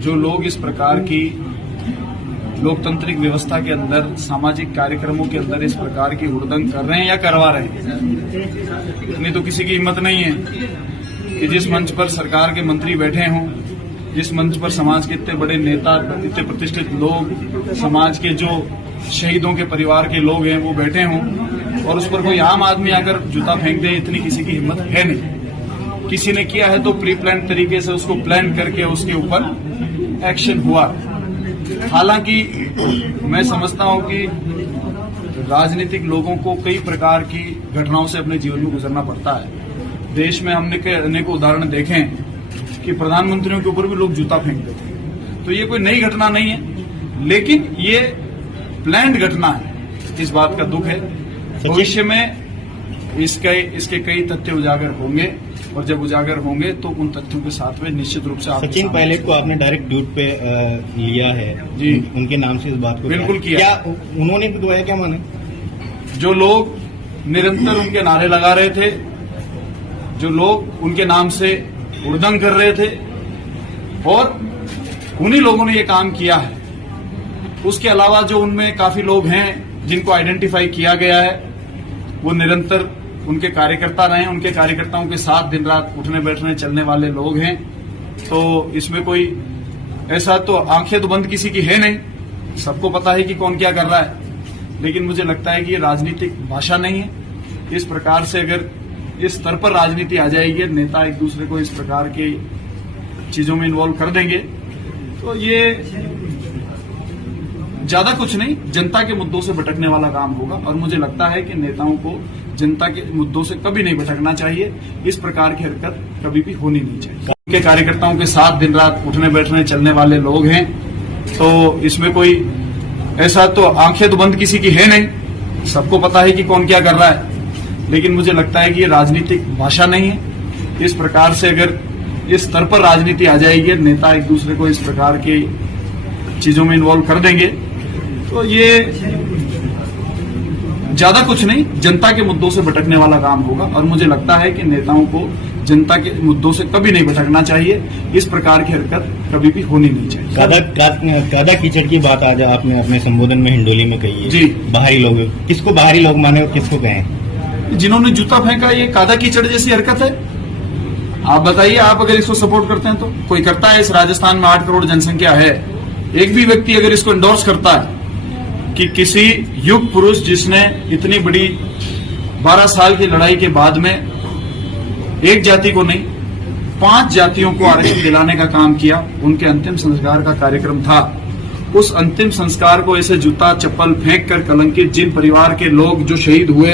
जो लोग इस प्रकार की लोकतांत्रिक व्यवस्था के अंदर सामाजिक कार्यक्रमों के अंदर इस प्रकार की हुड़दंग कर रहे हैं या करवा रहे हैं, इतनी तो किसी की हिम्मत नहीं है कि जिस मंच पर सरकार के मंत्री बैठे हों, जिस मंच पर समाज के इतने बड़े नेता, इतने प्रतिष्ठित लोग, समाज के जो शहीदों के परिवार के लोग हैं वो बैठे हों और उस पर कोई आम आदमी आकर जूता फेंक दे, इतनी किसी की हिम्मत है नहीं। किसी ने किया है तो प्री प्लान तरीके से उसको प्लान करके उसके ऊपर एक्शन हुआ। हालांकि मैं समझता हूं कि राजनीतिक लोगों को कई प्रकार की घटनाओं से अपने जीवन में गुजरना पड़ता है। देश में हमने अनेक उदाहरण देखे हैं कि प्रधानमंत्रियों के ऊपर भी लोग जूता फेंक देते हैं, तो ये कोई नई घटना नहीं है, लेकिन ये प्लान्ड घटना है। इस बात का दुख है। भविष्य में इसके कई तथ्य उजागर होंगे और जब उजागर होंगे तो उन तथ्यों के साथ में निश्चित रूप से सचिन पायलट को आपने डायरेक्ट ड्यूट पे लिया है जी, उनके नाम से इस बात को बिल्कुल किया। क्या उन्होंने दुआया क्या माने? जो लोग निरंतर उनके नारे लगा रहे थे, जो लोग उनके नाम से हुड़दंग कर रहे थे और उन्हीं लोगों ने ये काम किया है। उसके अलावा जो उनमें काफी लोग हैं जिनको आइडेंटिफाई किया गया है, वो निरंतर उनके कार्यकर्ता रहे, उनके कार्यकर्ताओं के साथ दिन रात उठने बैठने चलने वाले लोग हैं। तो इसमें कोई ऐसा तो आंखें तो बंद किसी की है नहीं, सबको पता है कि कौन क्या कर रहा है। लेकिन मुझे लगता है कि ये राजनीतिक भाषा नहीं है। इस प्रकार से अगर इस स्तर पर राजनीति आ जाएगी, नेता एक दूसरे को इस प्रकार की चीजों में इन्वॉल्व कर देंगे, तो ये ज्यादा कुछ नहीं, जनता के मुद्दों से भटकने वाला काम होगा। और मुझे लगता है कि नेताओं को जनता के मुद्दों से कभी नहीं भटकना चाहिए। इस प्रकार की हरकत कभी भी होनी नहीं चाहिए। उनके कार्यकर्ताओं के साथ दिन रात उठने बैठने चलने वाले लोग हैं, तो इसमें कोई ऐसा तो आंखें तो बंद किसी की है नहीं, सबको पता है कि कौन क्या कर रहा है। लेकिन मुझे लगता है कि ये राजनीतिक भाषा नहीं है। इस प्रकार से अगर इस स्तर पर राजनीति आ जाएगी, नेता एक दूसरे को इस प्रकार की चीजों में इन्वॉल्व कर देंगे, तो ये ज्यादा कुछ नहीं, जनता के मुद्दों से भटकने वाला काम होगा। और मुझे लगता है कि नेताओं को जनता के मुद्दों से कभी नहीं भटकना चाहिए। इस प्रकार की हरकत कभी भी होनी नहीं चाहिए। कादा कीचड़ की बात आज आपने अपने संबोधन में हिंडोली में कही है। जी, बाहरी लोग, किसको बाहरी लोग माने और किसको कहें? जिन्होंने जूता फेंका, ये कादा कीचड़ जैसी हरकत है। आप बताइए, आप अगर इसको सपोर्ट करते हैं तो कोई करता है? इस राजस्थान में 8 करोड़ जनसंख्या है, एक भी व्यक्ति अगर इसको एंडोर्स करता है कि किसी युग पुरुष जिसने इतनी बड़ी 12 साल की लड़ाई के बाद में एक जाति को नहीं 5 जातियों को आरक्षण दिलाने का काम किया, उनके अंतिम संस्कार का कार्यक्रम था, उस अंतिम संस्कार को ऐसे जूता चप्पल फेंक कर कलंकित जिन परिवार के लोग जो शहीद हुए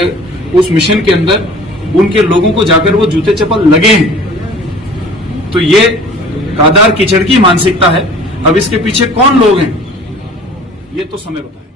उस मिशन के अंदर, उनके लोगों को जाकर वो जूते चप्पल लगे हैं, तो ये कादार कीचड़ की मानसिकता है। अब इसके पीछे कौन लोग हैं, ये तो समय बताए।